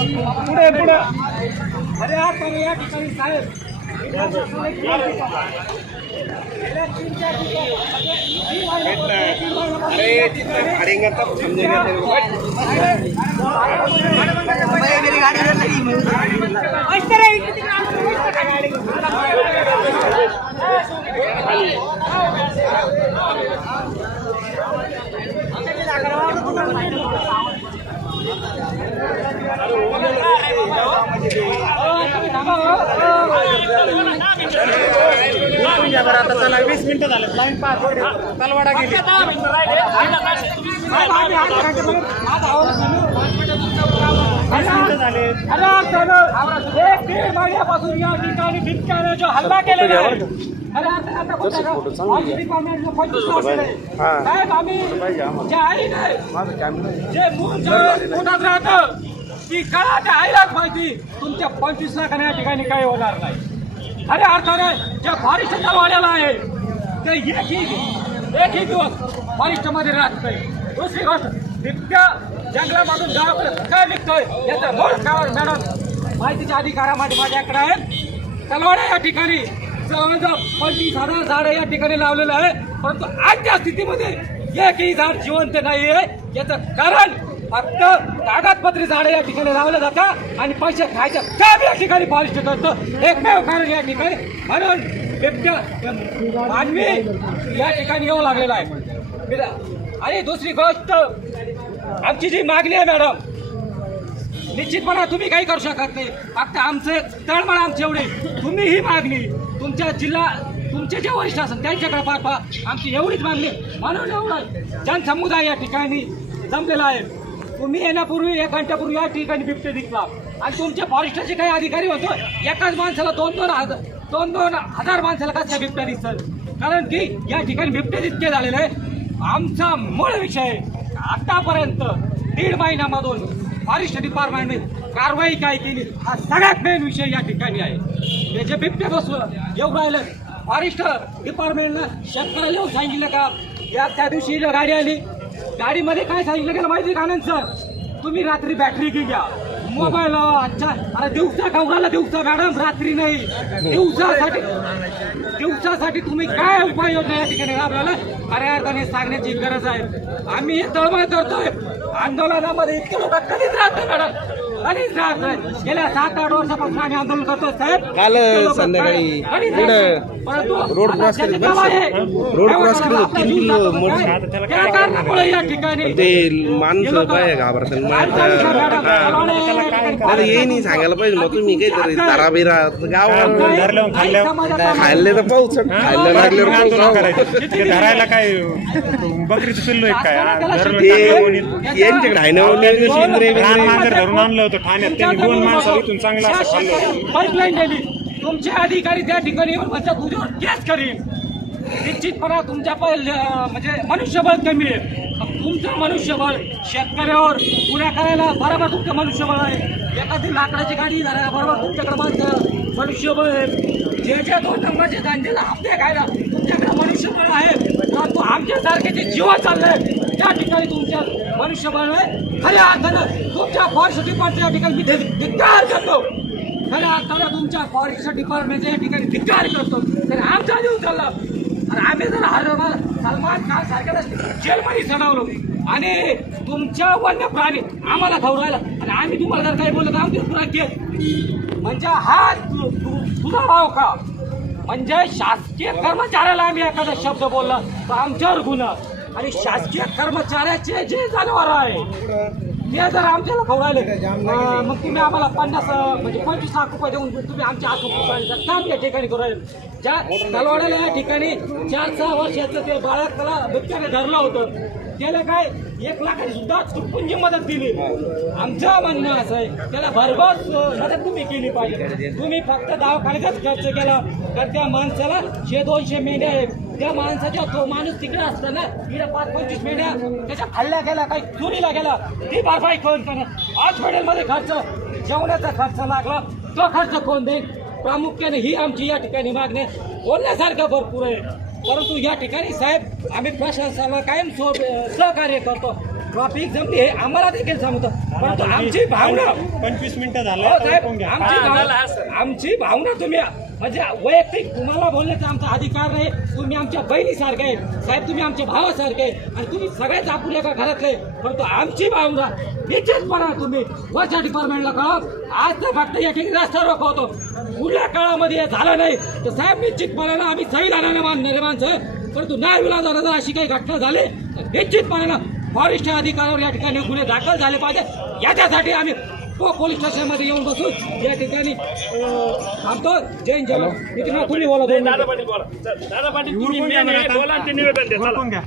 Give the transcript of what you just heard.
पुढे पुढे. अरे हा या ठिकाणी साहेब. गेल्या तीन चार दिवसात तीन महिन्यापासून- तीन महिन्यापासून आता चला वीस मिनिटं झाले लाईन पार तलवाडा गेली एक दीड महिन्यापासून या ठिकाणी बिबट्याने जो हल्ला केलेला आहे. साहेब, आम्ही जे जे राहतं ती कळा त्या आईलाच माहिती तुमच्या पंचवीस लाखाने या ठिकाणी काही होणार नाही. अरे अर्थाने ज्या फॉरेस्ट वाड्याला आहे ते एकही एकही दिवस फॉरेस्टमध्ये राहत नाही. दुसरी गोष्ट बिबट्या जंगलामधून गावाकडे काय निघतोय याचा मूळ कारण मॅडम माहितीच्या अधिकारामध्ये माझ्याकडे आहे तलवाड्या या ठिकाणी जवळजवळ पंचवीस हजार झाडं या ठिकाणी लावलेलं आहे परंतु आजच्या स्थितीमध्ये एकही झाड जिवंत नाही आहे याचं कारण फक्त कागदपत्री झाडं या ठिकाणी लावलं जातात आणि पैसे खायच्या काम या ठिकाणी पॉलिश करतं. एकमेव कारण या ठिकाणी म्हणून मानवी या ठिकाणी येऊ लागलेला आहे. आणि दुसरी गोष्ट आमची जी मागणी आहे मॅडम निश्चितपणा तुम्ही काही करू शकत नाही. फक्त आमचे तळमळ आमची एवढी. तुम्ही ही मागणी तुमच्या जिल्हा तुमचे जे वरिष्ठ असेल त्यांच्याकडे पाठवा. आमची एवढीच मागणी म्हणून एवढं जनसमुदाय या ठिकाणी जमलेला आहे. तुम्ही येण्यापूर्वी एक घंट्यापूर्वी या ठिकाणी बिबटे दिसला. आणि तुमचे फॉरेस्टरचे काही अधिकारी होतो एकाच माणसाला दोन दोन हजार दोन दोन हजार माणसाला कसं बिबट्या दिसतात कारण की या ठिकाणी बिबटे जितके झालेले आहे आमचा मूळ विषय आतापर्यंत दीड महिन्यामधून फॉरेस्ट डिपार्टमेंटने कारवाई काय केली हा सगळ्यात मेन विषय या ठिकाणी आहे. हे जे बिबटे बसून येऊ राहिलं. फॉरेस्ट डिपार्टमेंटनं शेतकऱ्याला येऊन सांगितलं का या त्या दिवशी गाडी आली. गाडीमध्ये काय सांगितलं गेलं माहिती का आनंद सर? तुम्ही रात्री बॅटरी घे घ्या. मोबाईल अच्छा. अरे दिवसा गवराला दिवसा मॅडम रात्री नाही. दिवसासाठी दिवसासाठी तुम्ही काय उपाययोजना या ठिकाणी राबवला? खऱ्या अर्थाने सांगण्याची गरज आहे. आम्ही हे तळमळ करतोय. आंदोलनामध्ये इतके लोक कधीच राहतो मॅडम कधीच राहत नाही गेल्या सात आठ वर्षापासून आम्ही आंदोलन करतोय साहेब. काल संध्याकाळी. परंतु रोड क्रॉस करीत गाव रोड क्रॉस करीत तीन किलो? त्या कारणामुळे या ठिकाणी ते माणसं काय घाबरतात. आमचा विषय मॅडम, तलवाडे या ठिकाणी अरे ये नाही सांगायला पाहिजे मग तुम्ही काहीतरी दाराबिरा गावात खाल्ले तर पाऊस खायला लागल्यावर पाऊस राहू. ते धरायला काय बकरीचं पिल्लो एक काय? हा, धरलं ते टाकलं कोणी. यांच्याकडे आहे ना रान. मांजर धरून आणलं होतं ठाण्यात. त्यांनी दोन माणसं इथून चांगलं असं खाल्लं. पाईपलाईन गेली तुमचे अधिकारी त्या ठिकाणी येऊन केस करीन. निश्चितपणा तुमच्या म्हणजे मनुष्यबळ कमी आहे. तुमचं मनुष्यबळ शेतकऱ्यावर पुण्या करायला बरोबर तुमचं मनुष्यबळ आहे. एखादी लाकडाची गाडी धरायला बरोबर तुमच्याकडे माणसं मनुष्यबळ आहे. जे जे दोन नंबरचे धंद्याला हप्ते खायला तुमच्याकडे मनुष्यबळ आहे. परंतु आमच्यासारखे जे जीवन चाललंय त्या ठिकाणी तुमच्या मनुष्यबळ आहे. खऱ्या अर्थानं तुमच्या फॉरेस्ट डिपार्टमेंटच्या ठिकाणी मी धिक- धिक्कार करतो. खऱ्या अर्थानं तुमच्या फॉरेस्ट डिपार्टमेंटच्या या ठिकाणी धिक्कार करतो. तर आमचा जीव चालला. आणि आम्ही जर हरवणार सलमान खान सारख्या जेलमध्ये चढवलो आणि तुमच्या वन्य प्राणी आम्हाला खाऊ राहिला आणि आम्ही तुम्हाला जर काही तर आमची पुरा केस म्हणजे हा तु- तुझा भाव का? म्हणजे शासकीय कर्मचाऱ्याला आम्ही एखादा शब्द बोलला तर आमच्यावर गुन्हा. आणि शासकीय कर्मचाऱ्याचे जे जनावर आहे ते जर आमच्याला खवळायले अं, मग तुम्ही आम्हाला पन्नास म्हणजे पंचवीस लाख रुपये देऊन तुम्ही आमच्या हातून काम या ठिकाणी करू राहिले. ज्या तलवाड्याला या ठिकाणी चार सहा वर्षाचं ते बाळात त्याला बिबट्याने धरलं होतं त्याला काय एक लाखाची सुद्धा चुटपुंजी मदत दिली. आमचं म्हणणं असं आहे त्याला अं, मदत तुम्ही केली पाहिजे. तुम्ही फक्त दवाखान्याचाच खर्च केला तर त्या माणसाला शे दोनशे मेंढ्या त्या माणसाच्या तो माणूस तिकडे असताना इकडे पाच पंचवीस मेंढ्या त्याच्या खाल्ल्या गेला काही चोरीला गेला ती भरपाई कोण करणार हॉस्पिटलमध्ये खर्च जेवणाचा खर्च लागला तो खर्च कोण देईल? प्रामुख्याने ही आमची या ठिकाणी मागणी बोलण्यासारखं भरपूर आहे. परंतु या ठिकाणी साहेब आम्ही प्रशासनाला कायम सो सहकार्य करतो. ट्रॉफिक जमली हे आम्हाला देखील सांगतो परंतु आमची भावना पंचवीस मिनिटं हो, झाले साहेब, ऐकून घ्या. आमची भावना आमची भावना तुम्ही म्हणजे वैयक्तिक तुम्हाला बोलण्याचा आमचा अधिकार नाही तुम्ही आमच्या बहिणीसारखे आहे. साहेब तुम्ही आमच्या भावासारखे आहे. आणि तुम्ही सगळेच आपण एका घरातले परंतु आमची भावना निश्चितपणा तुम्ही वरच्या डिपार्टमेंटला कळवा. आज तर फक्त या ठिकाणी रस्ता रोख होतो. पुढल्या काळामध्ये हे झालं नाही. तर साहेब निश्चितपणानं आम्ही संविधानाने मानणारे माणसं परंतु न्याय विलासानं जर अशी काही घटना झाली तर निश्चितपणानं फॉरेस्ट अधिकाऱ्यावर या ठिकाणी गुन्हे दाखल झाले पाहिजे. याच्यासाठी आम्ही तो पोलीस स्टेशनमध्ये येऊन बसून या ठिकाणी थांबतो. जैन जवान मी तुम्हाला तुम्ही बोला घ्या बरं आता. उरकून घ्या.